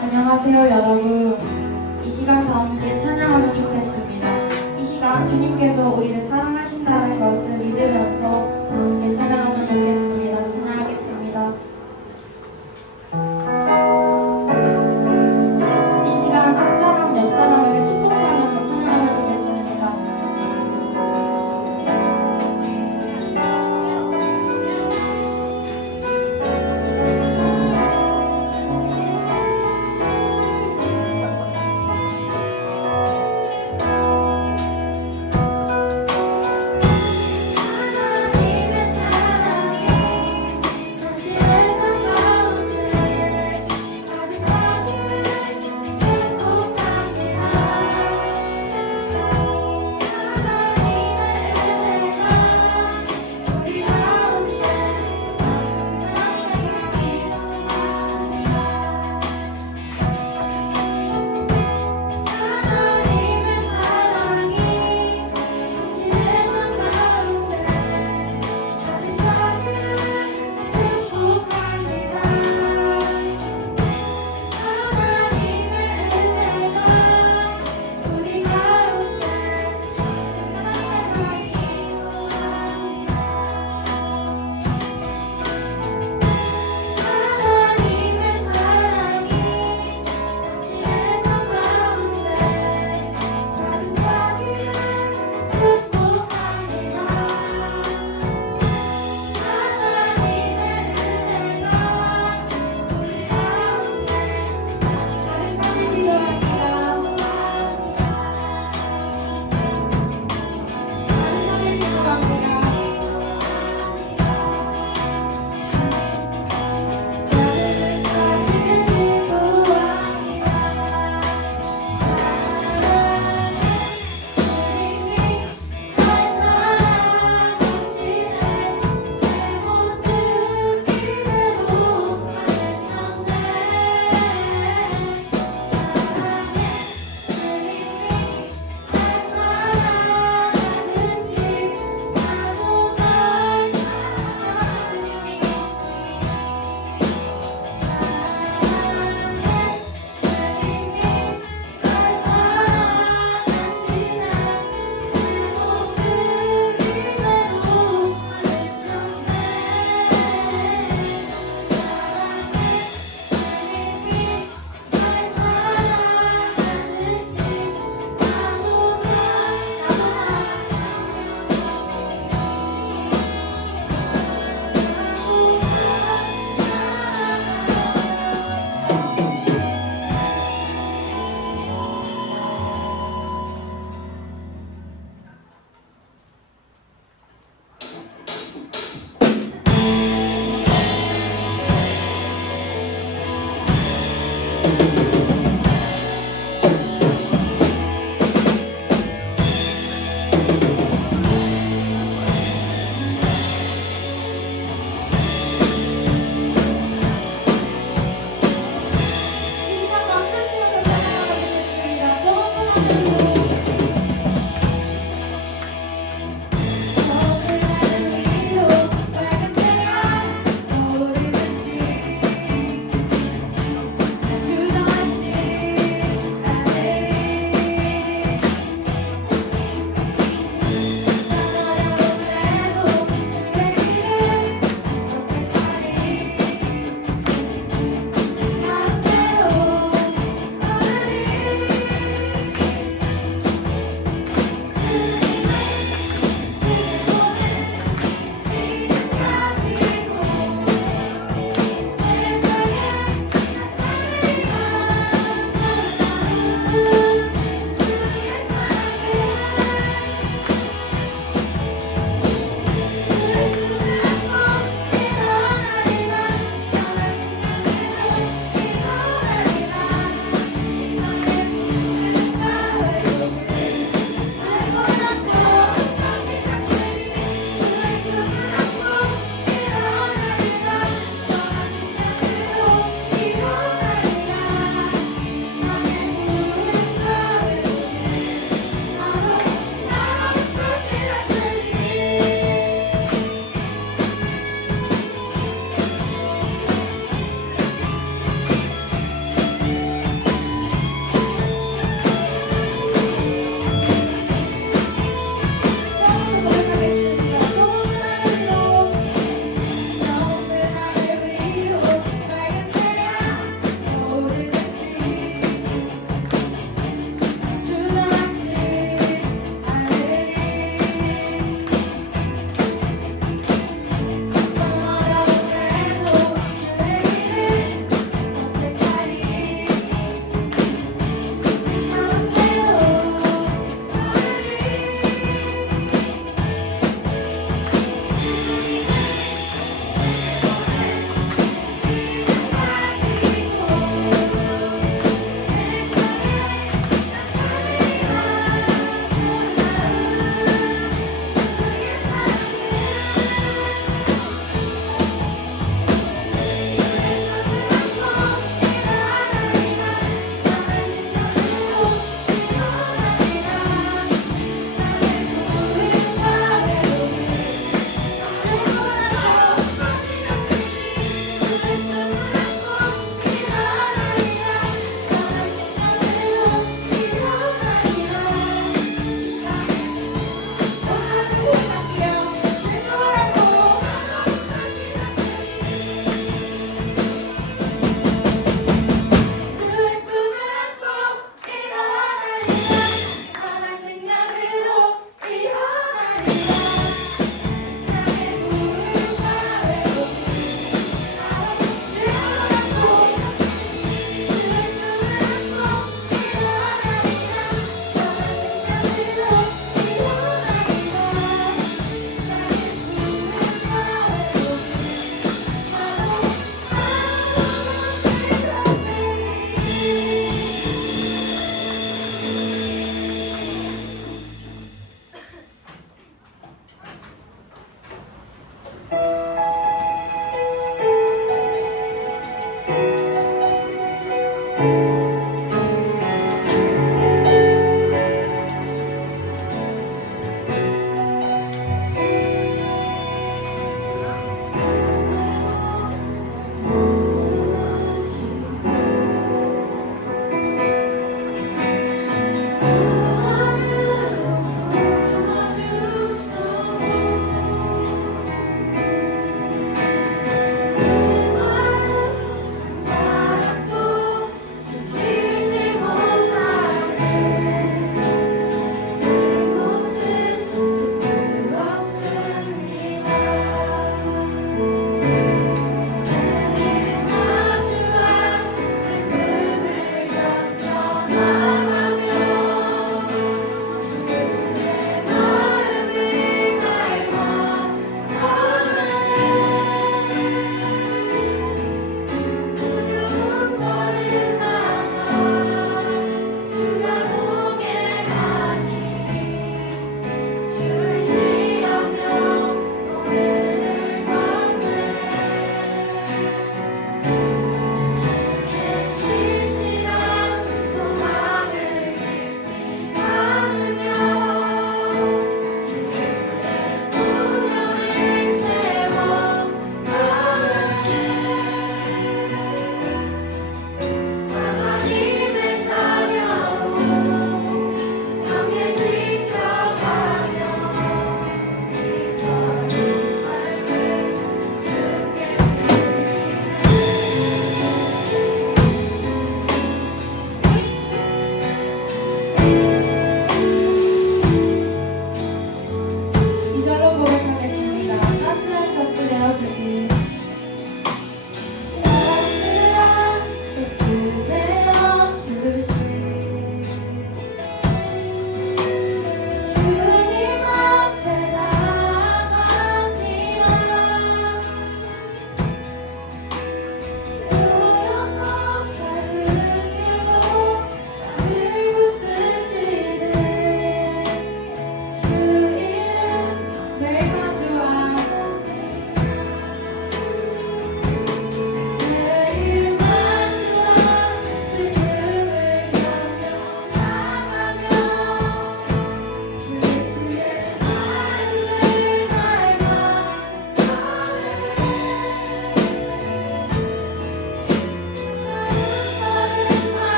안녕하세요 여러분. 이 시간 다 함께 찬양하면 좋겠습니다. 이 시간 주님께서 우리를 사랑하신다는 것을 믿으면서 다 함께 찬양하면 좋겠습니다. 찬양하겠습니다. 이 시간 앞사람 옆사람에게 축복을 하면서 찬양하면 좋겠습니다. 하나님의 사랑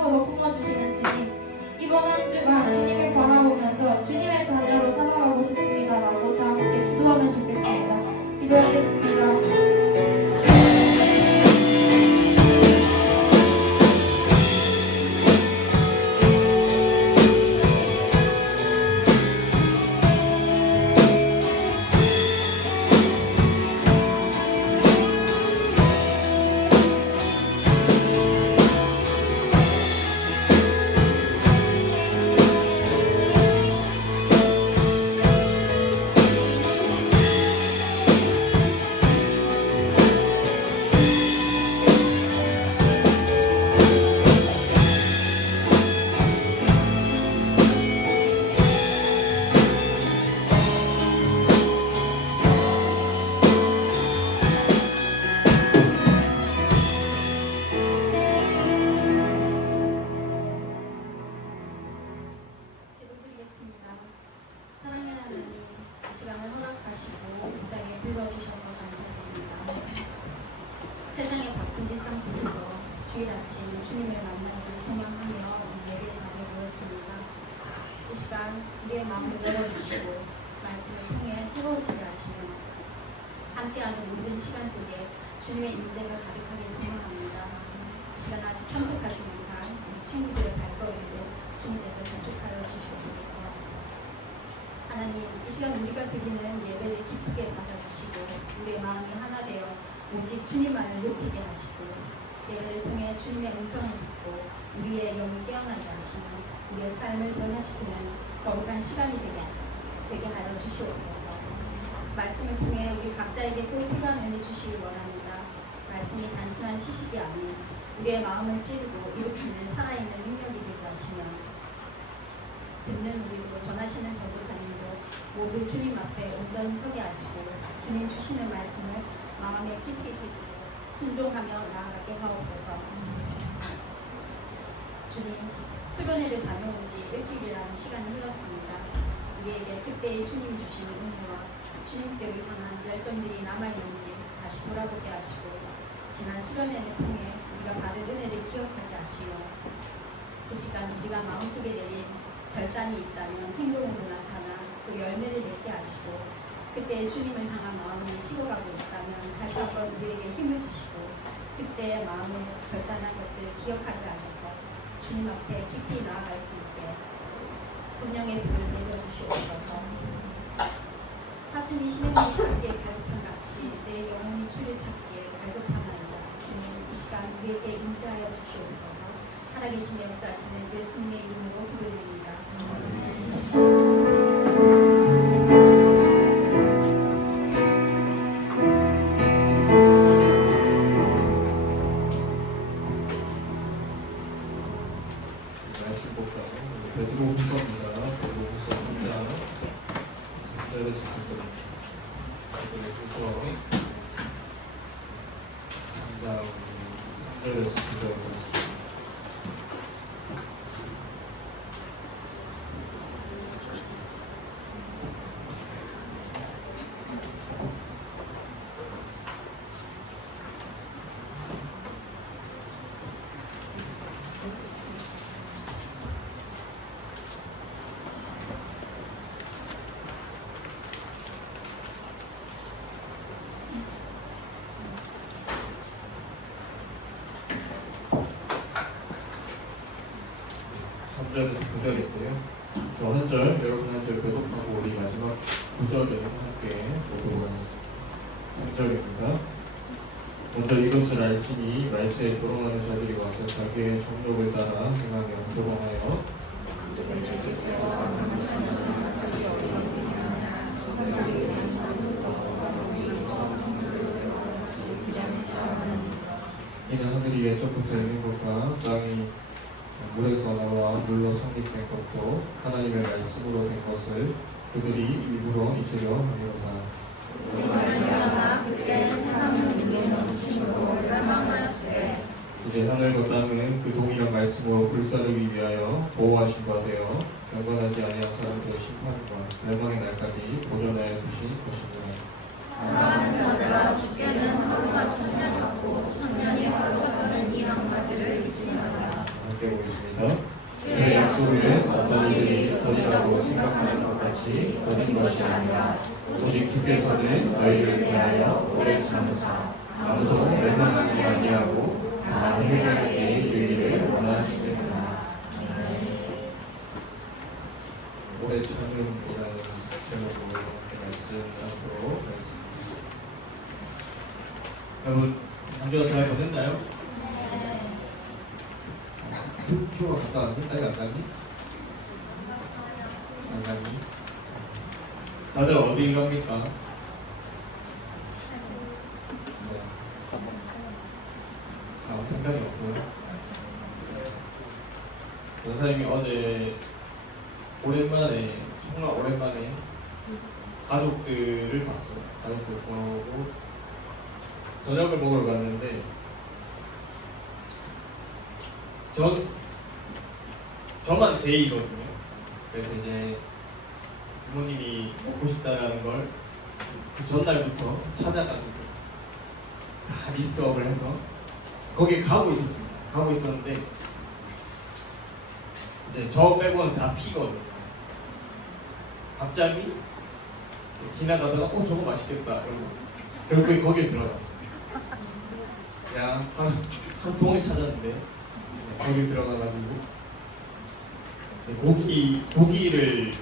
사랑으로 품어주시는 주님, 이번 한 주간 주님을 바라보면서 주님의 자녀로 살아가고 싶습니다라고 다 함께 기도하면 좋겠습니다. 기도하겠습니다. 기도드리겠습니다. 사랑의 하나님, 이 시간을 허락하시고 이 자리에 불러주셔서 감사드립니다. 세상의 바쁜 일상 속에서 주일 아침 주님을 만나기를 소망하며 예배 자리에 모였습니다. 이 시간 우리의 마음을 열어주시고 말씀을 통해 새로워지게 하시며 함께하는 모든 시간 속에 주님의 인재가 가득하게 소망합니다. 이 시간 아직 참석하지 못한 우리 친구들의 발걸음도 주님께서 접촉하여 주시옵소서. 하나님, 이 시간 우리가 드리는 예배를 기쁘게 받아주시고 우리의 마음이 하나 되어 오직 주님만을 높이게 하시고 예배를 통해 주님의 음성을 듣고 우리의 영이 깨어나게 하시며 우리의 삶을 변화시키는 거룩한 시간이 되게 하여 주시옵소서. 말씀을 통해 우리 각자에게 꼭 필요한 은혜 주시기 원합니다. 말씀이 단순한 지식이 아닌 우리의 마음을 찌르고 일으키는 살아있는 능력이 되게 하시며 듣는 우리도 전하시는 전도사님도 모두 주님 앞에 온전히 서게 하시고 주님 주시는 말씀을 마음에 깊이 새기고 순종하며 나아가게 하옵소서. 주님, 수련회를 다녀온 지 일주일이라는 시간이 흘렀습니다. 우리에게 그때의 주님이 주시는 은혜와 주님께로 향한 열정들이 남아있는지 다시 돌아보게 하시고 지난 수련회를 통해 우리가 받은 은혜를 기억하게 하시며 그 시간 우리가 마음속에 내린 결단이 있다면 행동으로 나타나 그 열매를 맺게 하시고 그때 주님을 향한 마음이 식어가고 있다면 다시 한번 우리에게 힘을 주시고 그때의 마음을 결단한 것들을 기억하게 하셔서 주님 앞에 깊이 나아갈 수 있게 성령의 불을 내려주시옵소서. 사슴이 심해물을 찾기에 갈급한 같이 내 영혼이 주를 찾기에 갈급하나이다. 주님, 이 시간 우리에게 임재하여 주시옵소서. 살아계시며 역사하시는 예수님의 이름으로 기도드립니다. 말씀 볼까요? 베드로후서입니다. 베드로후서 3장 3절에서 9절. 베드로후서 3장 3절에서 9절. 절에서 9절인데요. 저 한 절, 여러분 한 절 교독하고 우리 마지막 9절을 함께 보도록 하겠습니다. 3절입니다. 먼저 이것을 알지니 말세에 조롱하는 자들이 와서 자기의 정욕을 따라 행하며 조롱하여 이는 하늘이 예적부터 있는 것과 땅이 물에서 나와 물로 성립된 것도 하나님의 말씀으로 된 것을 그들이 일부러 잊으려 하려다. 이제 하늘과 땅은 그 동일한 말씀으로 불사르기 위하여 보호하신 바 되어 경건하지 아니한 사람들의 심판과 멸망의 날까지 보존하여 두신 것입니다. 사랑하는 자들아, 주께는 하루가 천년 같고 천년이 하루 같다는 이 한 가지를 잊지 말라. 함께 보겠습니다. 주의 약속은 어떤 이들이 더디다고 생각하는 것 같이 더딘 것이 아니라 오직 주께서는 너희를 대하여 오래 참으사 아무도 멸망하지 아니하고 다 회개하게 이르기를 원하시느니라. 오래 참음이라는 제목으로 말씀 나누도록 하겠습니다. 여러분 강조가 잘 보셨나요? 표가 갔다 왔니? 빨리 갔다 왔니? 안 갔니? 다들 어디 갑니까? 네. 아무 생각이 없고요. 원사님이 어제 오랜만에 정말 오랜만에 가족들을 봤어요. 가족들 보고 저녁을 먹으러 갔는데 저만 제이거든요. 그래서 이제 부모님이 먹고 싶다라는 걸 그 전날부터 찾아가지고 다 리스트업을 해서 거기에 가고 있었습니다. 가고 있었는데 이제 저 빼고는 다 피거든요. 갑자기 지나가다가 저거 맛있겠다 이러고 결국에 거기에 들어갔어요. 그냥 하루 종일 찾았는데 거기 들어가가지고 고기를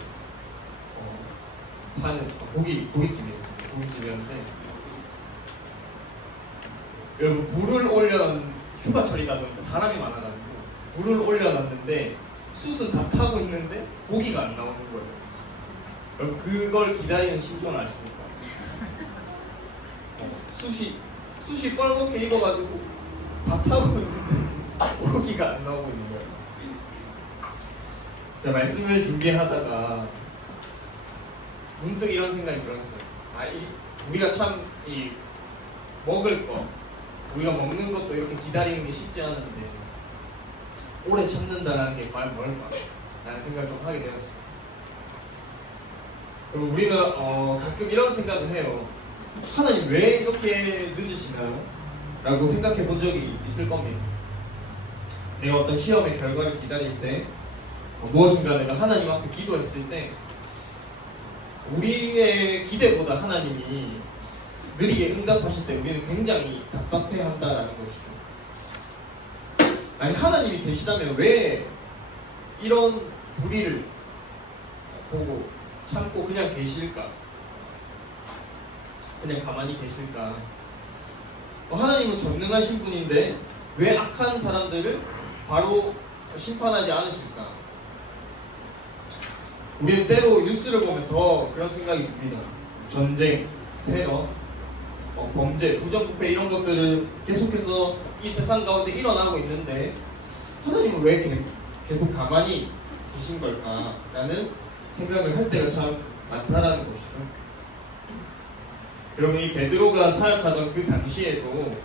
파는 고깃집이었어요. 고깃집이었는데 여러분 불을 휴가철이다 보니까 사람이 많아가지고 불을 올려놨는데 숯은 다 타고 있는데 고기가 안 나오는 거예요. 여러분 그걸 기다리는 심정을 아십니까? 숯이 뻘겋게 익어가지고 다 타고 있는데 고기가 안 나오고 있는 거예요. 제가 말씀을 준비하다가 문득 이런 생각이 들었어요. 우리가 참 먹을 거, 우리가 먹는 것도 이렇게 기다리는 게 쉽지 않은데 오래 참는다는 게 과연 뭘까? 라는 생각을 좀 하게 되었어요. 그리고 우리는 가끔 이런 생각을 해요. 하나님 왜 이렇게 늦으시나요? 라고 생각해 본 적이 있을 겁니다. 내가 어떤 시험의 결과를 기다릴 때 무엇인가 내가 하나님 앞에 기도했을 때 우리의 기대보다 하나님이 느리게 응답하실 때 우리는 굉장히 답답해한다라는 것이죠. 아니 하나님이 계시다면 왜 이런 불의를 보고 참고 그냥 계실까? 그냥 가만히 계실까? 하나님은 전능하신 분인데 왜 악한 사람들을 바로 심판하지 않으실까? 우리는 때로 뉴스를 보면 더 그런 생각이 듭니다. 전쟁, 테러, 범죄, 부정부패 이런 것들을 계속해서 이 세상 가운데 일어나고 있는데 하나님은 왜 계속 가만히 계신 걸까라는 생각을 할 때가 참 많다라는 것이죠. 여러분 이 베드로가 사역하던 그 당시에도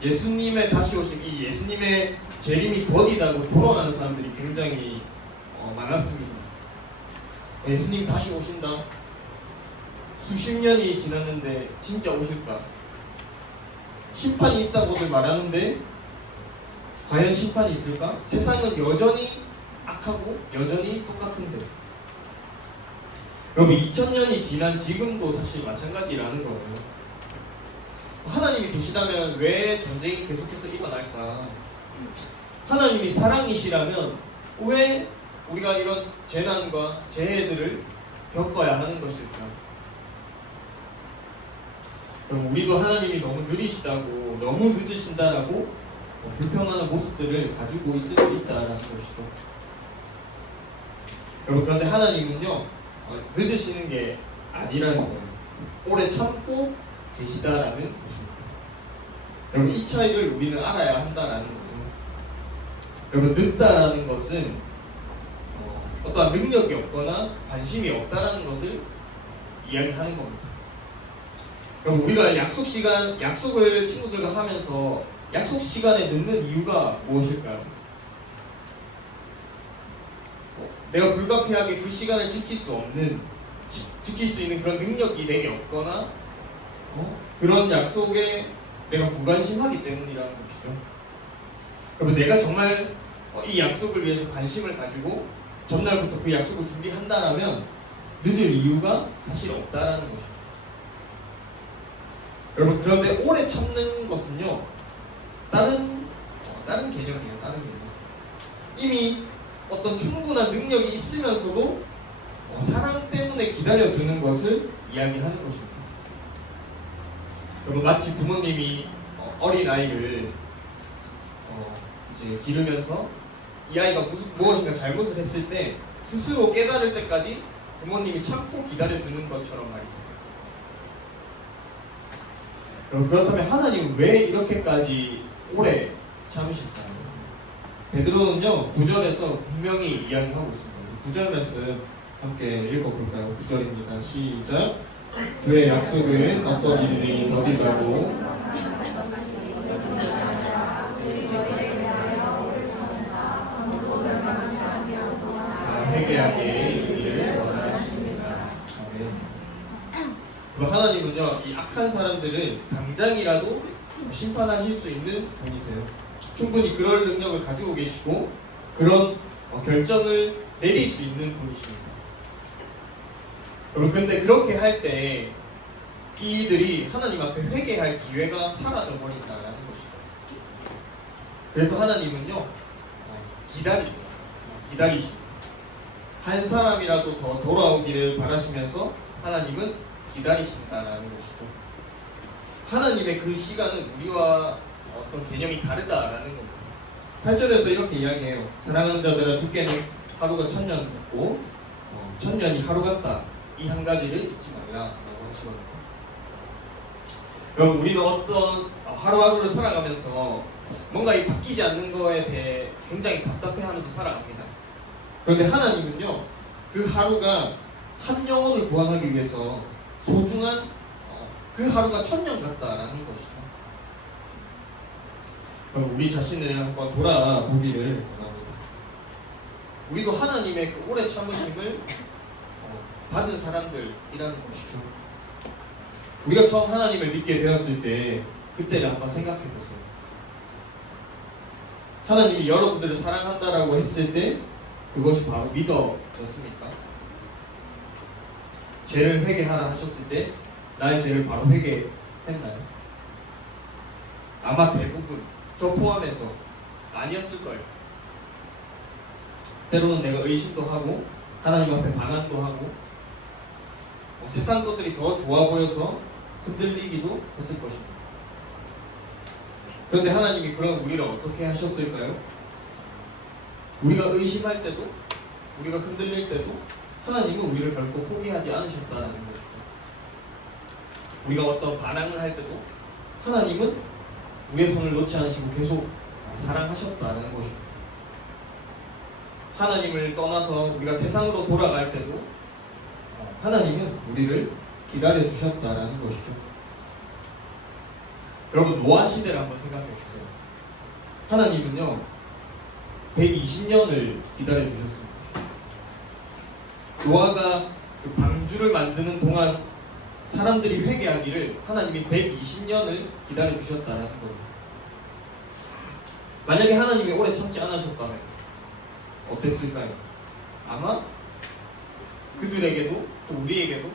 예수님의 다시 오심, 이 예수님의 재림이 더디다고 조롱하는 사람들이 굉장히 많았습니다. 예수님 다시 오신다. 수십 년이 지났는데 진짜 오실까? 심판이 있다고들 말하는데 과연 심판이 있을까? 세상은 여전히 악하고 여전히 똑같은데 여러분 2000년이 지난 지금도 사실 마찬가지라는 거예요. 하나님이 계시다면 왜 전쟁이 계속해서 일어날까? 하나님이 사랑이시라면 왜 우리가 이런 재난과 재해들을 겪어야 하는 것일까? 그럼 우리도 하나님이 너무 느리시다고 너무 늦으신다라고 불평하는 모습들을 가지고 있을 수 있다는 것이죠. 여러분 그런데 하나님은요 늦으시는 게 아니라는 거예요. 오래 참고 계시다라는 것입니다. 여러분 이 차이를 우리는 알아야 한다라는 거죠. 여러분 늦다라는 것은 어떠한 능력이 없거나 관심이 없다라는 것을 이야기하는 겁니다. 그럼 우리가 약속을 친구들과 하면서 약속 시간에 늦는 이유가 무엇일까요? 내가 불가피하게 그 시간을 지킬 수 있는 그런 능력이 내게 없거나 그런 약속에 내가 무관심하기 때문이라는 것이죠. 그러면 내가 정말 이 약속을 위해서 관심을 가지고 전날부터 그 약속을 준비한다라면 늦을 이유가 사실 없다라는 것입니다. 여러분, 그런데 오래 참는 것은요, 다른 개념이에요. 다른 개념. 이미 어떤 충분한 능력이 있으면서도 사랑 때문에 기다려주는 것을 이야기하는 것입니다. 여러분, 마치 부모님이 어린 아이를 이제 기르면서 이 아이가 무엇인가 잘못을 했을 때 스스로 깨달을 때까지 부모님이 참고 기다려주는 것처럼 말이죠. 그렇다면 하나님은 왜 이렇게까지 오래 참으실까요? 베드로는요 9절에서 분명히 이야기하고 있습니다. 9절 말씀 함께 읽어볼까요? 9절입니다. 시작. 주의 약속은 어떤 일이 더디다고 회개하게 이르기를 원하십니다. 아멘. 하나님은요 이 악한 사람들을 당장이라도 심판하실 수 있는 분이세요. 충분히 그럴 능력을 가지고 계시고 그런 결정을 내릴 수 있는 분이십니다. 여러분, 근데 그렇게 할 때 이들이 하나님 앞에 회개할 기회가 사라져 버린다라는 것이죠. 그래서 하나님은요 기다리십니다. 한 사람이라도 더 돌아오기를 바라시면서 하나님은 기다리신다라는 것이죠. 하나님의 그 시간은 우리와 어떤 개념이 다르다라는 겁니다. 8절에서 이렇게 이야기해요. 사랑하는 자들아, 주께는 하루가 1000년 같고 1000년이 하루 같다. 이 한 가지를 잊지 말라라고 하시거든요. 여러분, 우리는 어떤 하루하루를 살아가면서 뭔가 이 바뀌지 않는 거에 대해 굉장히 답답해하면서 살아갑니다. 그런데 하나님은요 그 하루가 한 영혼을 구원하기 위해서 소중한 그 하루가 1000년 같다라는 것이죠. 그럼 우리 자신을 한번 돌아보기를 원합니다. 우리도 하나님의 그 오래 참으심을 받은 사람들이라는 것이죠. 우리가 처음 하나님을 믿게 되었을 때 그때를 한번 생각해 보세요. 하나님이 여러분들을 사랑한다라고 했을 때 그것이 바로 믿어졌습니까? 죄를 회개하라 하셨을 때 나의 죄를 바로 회개했나요? 아마 대부분, 저 포함해서 아니었을 거예요. 때로는 내가 의심도 하고 하나님 앞에 반항도 하고 세상 것들이 더 좋아 보여서 흔들리기도 했을 것입니다. 그런데 하나님이 그런 우리를 어떻게 하셨을까요? 우리가 의심할 때도, 우리가 흔들릴 때도 하나님은 우리를 결코 포기하지 않으셨다는 것이죠. 우리가 어떤 반항을 할 때도 하나님은 우리의 손을 놓지 않으시고 계속 사랑하셨다는 것입니다. 하나님을 떠나서 우리가 세상으로 돌아갈 때도 하나님은 우리를 기다려 주셨다는 것이죠. 여러분, 노아 시대를 한번 생각해 보세요. 하나님은요 120년을 기다려 주셨습니다. 노아가 그 방주를 만드는 동안 사람들이 회개하기를 하나님이 120년을 기다려 주셨다는 거예요. 만약에 하나님이 오래 참지 않으셨다면 어땠을까요? 아마 그들에게도 또 우리에게도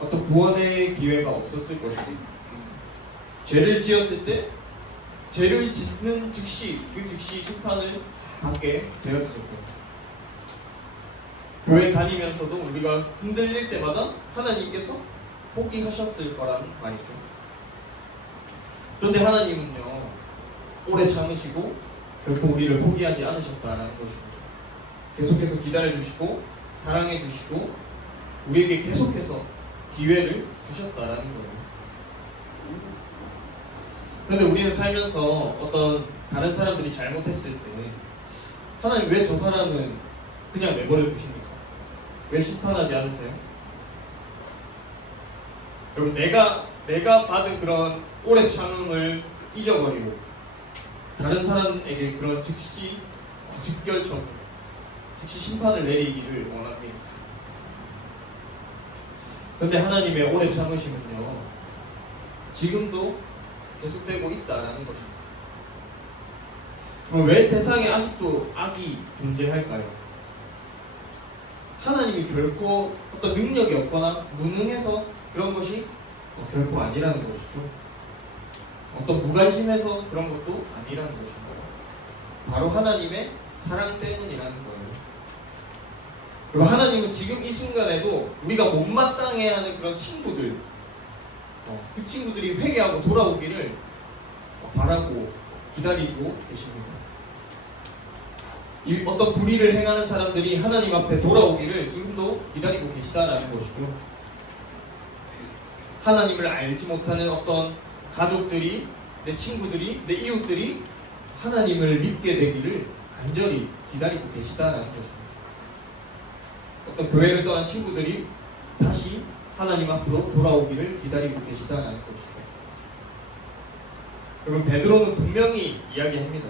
어떤 구원의 기회가 없었을 것입니다. 죄를 지었을 때 죄를 짓는 즉시 그 즉시 심판을 받게 되었을 거예요. 교회 다니면서도 우리가 흔들릴 때마다 하나님께서 포기하셨을 거란 말이죠. 그런데 하나님은요 오래 참으시고 결코 우리를 포기하지 않으셨다는 것입니다. 계속해서 기다려주시고 사랑해주시고 우리에게 계속해서 기회를 주셨다는 거예요. 그런데 우리는 살면서 어떤 다른 사람들이 잘못했을 때 하나님 왜 저 사람은 그냥 내버려 두십니까? 왜 심판하지 않으세요? 여러분, 내가 받은 그런 오래 참음을 잊어버리고 다른 사람에게 그런 즉시 즉결처분, 즉시 심판을 내리기를 원합니다. 그런데 하나님의 오래 참으심은요 지금도 계속되고 있다라는 것입니다. 그럼 왜 세상에 아직도 악이 존재할까요? 하나님이 결코 어떤 능력이 없거나 무능해서 그런 것이 결코 아니라는 것이죠. 어떤 무관심해서 그런 것도 아니라는 것입니다. 바로 하나님의 사랑 때문이라는 거예요. 그리고 하나님은 지금 이 순간에도 우리가 못마땅해 하는 그런 친구들, 그 친구들이 회개하고 돌아오기를 바라고 기다리고 계십니다. 이 어떤 불의를 행하는 사람들이 하나님 앞에 돌아오기를 지금도 기다리고 계시다라는 것이죠. 하나님을 알지 못하는 어떤 가족들이, 내 친구들이, 내 이웃들이 하나님을 믿게 되기를 간절히 기다리고 계시다라는 것입니다. 어떤 교회를 떠난 친구들이 다시 하나님 앞으로 돌아오기를 기다리고 계시다라는 것이죠. 그럼 베드로는 분명히 이야기합니다.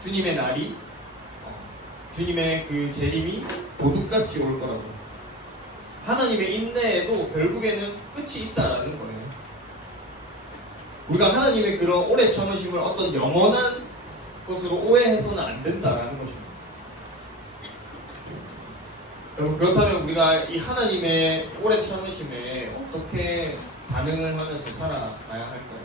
주님의 날이, 주님의 그 재림이 도둑같이 올 거라고. 하나님의 인내에도 결국에는 끝이 있다라는 거예요. 우리가 하나님의 그런 오래 참으심을 어떤 영원한 것으로 오해해서는 안 된다라는 것입니다. 여러분, 그렇다면 우리가 이 하나님의 오래 참으심에 어떻게 반응을 하면서 살아가야 할까요?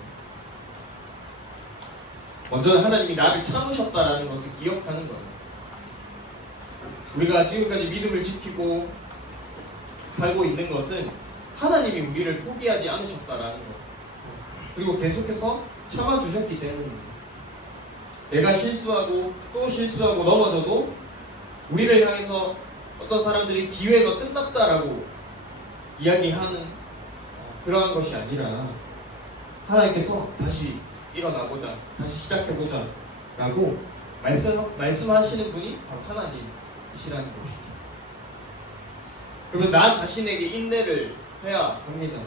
먼저 하나님이 나를 참으셨다라는 것을 기억하는 거예요. 우리가 지금까지 믿음을 지키고 살고 있는 것은 하나님이 우리를 포기하지 않으셨다라는 것, 그리고 계속해서 참아주셨기 때문입니다. 내가 실수하고 또 실수하고 넘어져도 우리를 향해서 어떤 사람들이 기회가 끝났다라고 이야기하는 그러한 것이 아니라 하나님께서 다시 일어나보자, 다시 시작해보자 라고 말씀하시는 분이 바로 하나님이시라는 것이죠. 그러면 나 자신에게 인내를 해야 합니다.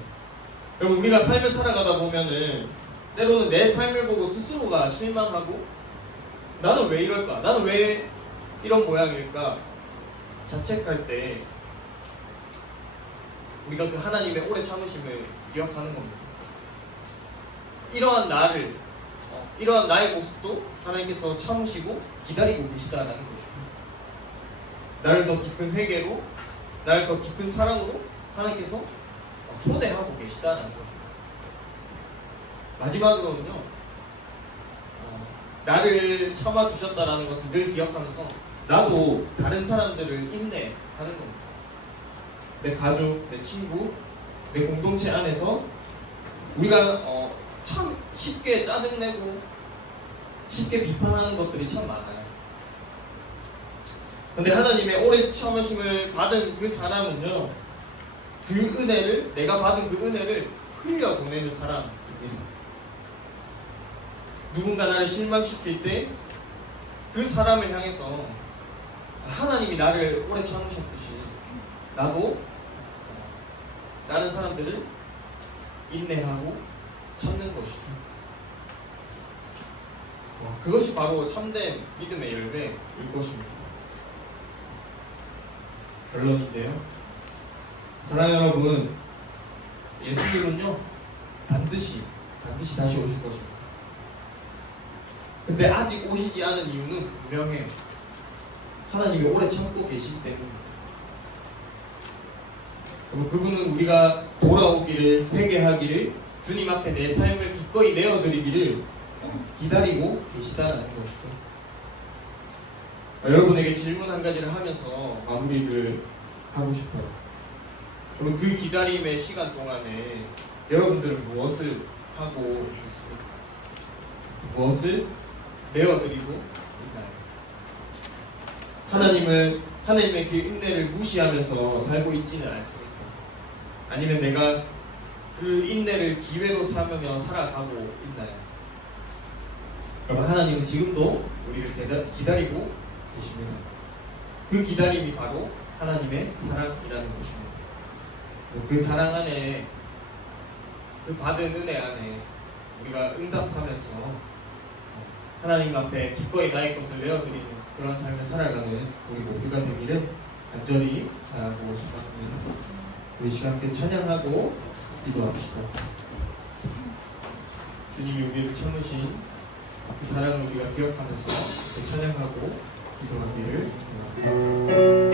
여러분, 우리가 삶을 살아가다 보면은 때로는 내 삶을 보고 스스로가 실망하고 나는 왜 이럴까? 나는 왜 이런 모양일까? 자책할 때 우리가 그 하나님의 오래 참으심을 기억하는 겁니다. 이러한 나를, 이러한 나의 모습도 하나님께서 참으시고 기다리고 계시다라는 것이죠. 나를 더 깊은 회개로, 나를 더 깊은 사랑으로 하나님께서 초대하고 계시다라는 것입니다. 마지막으로는요, 나를 참아주셨다라는 것을 늘 기억하면서 나도 다른 사람들을 인내하는 겁니다. 내 가족, 내 친구, 내 공동체 안에서 우리가 참 쉽게 짜증내고 쉽게 비판하는 것들이 참 많아요. 근데 하나님의 오래 참으심을 받은 그 사람은요, 그 은혜를, 내가 받은 그 은혜를 흘려보내는 사람입니다. 누군가 나를 실망시킬 때 그 사람을 향해서 하나님이 나를 오래 참으셨듯이 나도 다른 사람들을 인내하고 참는 것이죠. 그것이 바로 참된 믿음의 열매일 것입니다. 결론인데요, 사랑하는 여러분, 예수님은요 반드시 다시 오실 것입니다. 근데 아직 오시지 않은 이유는 분명해요. 하나님이 오래 참고 계시기 때문입니다. 그분은 우리가 돌아오기를, 회개하기를, 주님 앞에 내 삶을 기꺼이 내어드리기를 기다리고 계시다는 것이죠. 여러분에게 질문 한 가지를 하면서 마무리를 하고 싶어요. 그럼 그 기다림의 시간 동안에 여러분들은 무엇을 하고 있습니까? 무엇을 내어드리고 있나요? 하나님의 그 인내를 무시하면서 살고 있지는 않습니까? 아니면 내가 그 인내를 기회로 삼으며 살아가고 있나요? 여러분, 하나님은 지금도 우리를 기다리고 계십니다. 그 기다림이 바로 하나님의 사랑이라는 것입니다. 그 사랑 안에, 그 받은 은혜 안에 우리가 응답하면서 하나님 앞에 기꺼이 나의 것을 내어드리는 그런 삶을 살아가는 우리 모두가 되기를 간절히 바라고 싶습니다. 우리 시간 함께 찬양하고 기도합시다. 주님이 우리를 참으신 그 사랑을 우리가 기억하면서 찬양하고 기도하기를 원합니다.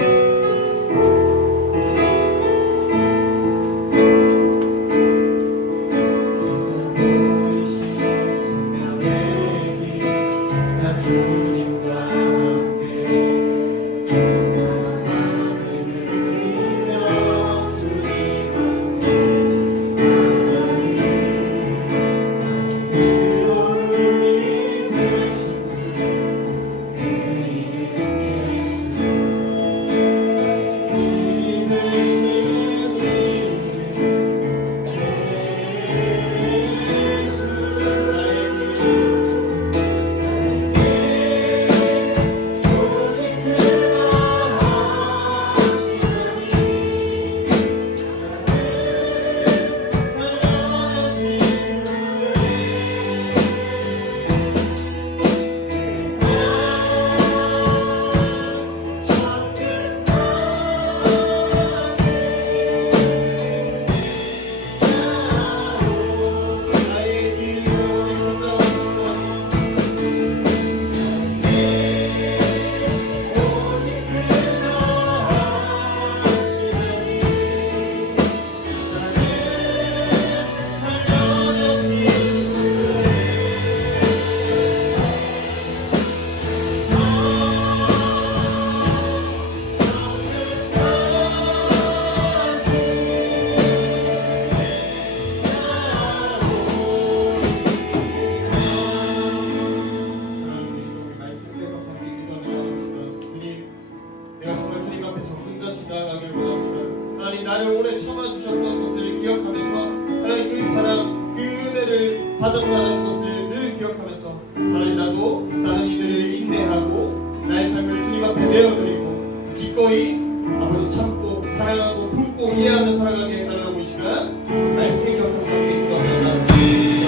나를 오래 참아주셨던 것을 기억하면서 하나님 그 사랑, 그 은혜를 받았다는 것을 늘 기억하면서 하나님 나는 이들을 인내하고 나의 삶을 주님 앞에 내어드리고 기꺼이 아버지 참고 사랑하고 품고 이해하며 살아가게 해달라고 이 시간 말씀을 기억하면서 함께 기도하며 나아가겠습니다.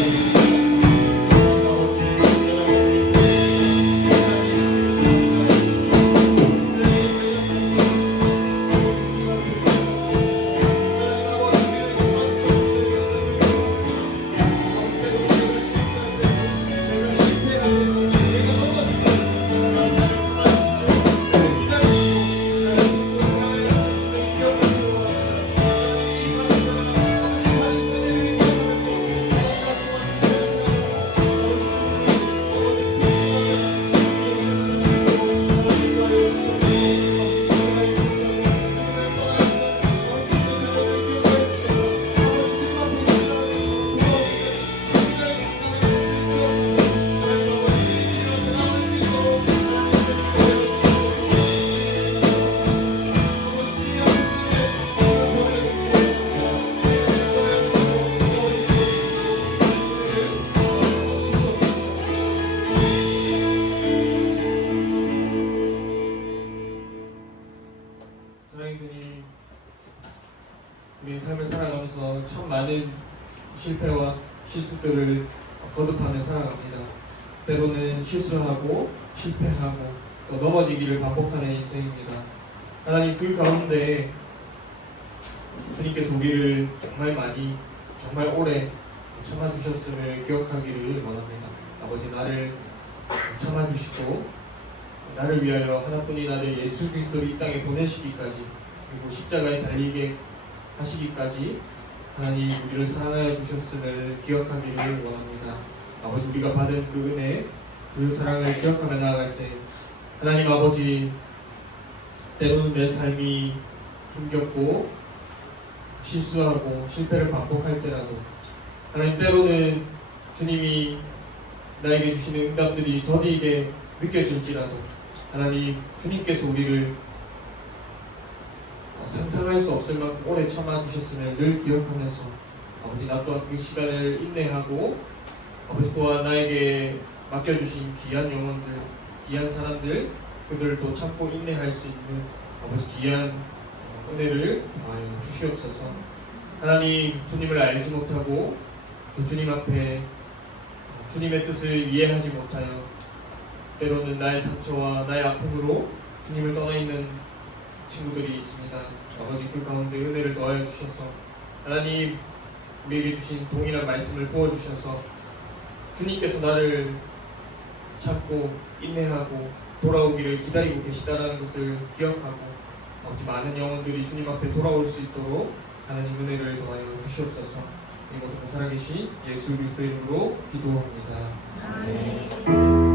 주님, 우리 삶을 살아가면서 참 많은 실패와 실수들을 거듭하며 살아갑니다. 때로는 실수하고 실패하고 또 넘어지기를 반복하는 인생입니다. 하나님 그 가운데 주님께서 우리를 정말 많이 정말 오래 참아주셨음을 기억하기를 원합니다. 아버지 나를 참아주시고 나를 위하여 하나뿐인 아들 예수 그리스도를 이 땅에 보내시기까지 그리고 십자가에 달리게 하시기까지 하나님 우리를 사랑하여 주셨음을 기억하기를 원합니다. 아버지 우리가 받은 그 은혜 그 사랑을 기억하며 나아갈 때 하나님 아버지 때로는 내 삶이 힘겹고 실수하고 실패를 반복할 때라도 하나님 때로는 주님이 나에게 주시는 응답들이 더디게 느껴질지라도 하나님 주님께서 우리를 상상할 수 없을 만큼 오래 참아주셨음을 늘 기억하면서 아버지 나 또한 그 시간을 인내하고 아버지 또한 나에게 맡겨주신 귀한 영혼들 귀한 사람들 그들을 또 참고 인내할 수 있는 아버지 귀한 은혜를 더하여 주시옵소서. 하나님 주님을 알지 못하고 또 주님 앞에 주님의 뜻을 이해하지 못하여 때로는 나의 상처와 나의 아픔으로 주님을 떠나 있는 친구들이 있습니다. 아버지 그 가운데 은혜를 더하여 주셔서 하나님 우리에게 주신 동일한 말씀을 부어주셔서 주님께서 나를 참고 인내하고 돌아오기를 기다리고 계시다라는 것을 기억하고 아버지 많은 영혼들이 주님 앞에 돌아올 수 있도록 하나님 은혜를 더하여 주시옵소서. 이 모든 살아계신 예수 그리스도 이름으로 기도합니다. 아멘.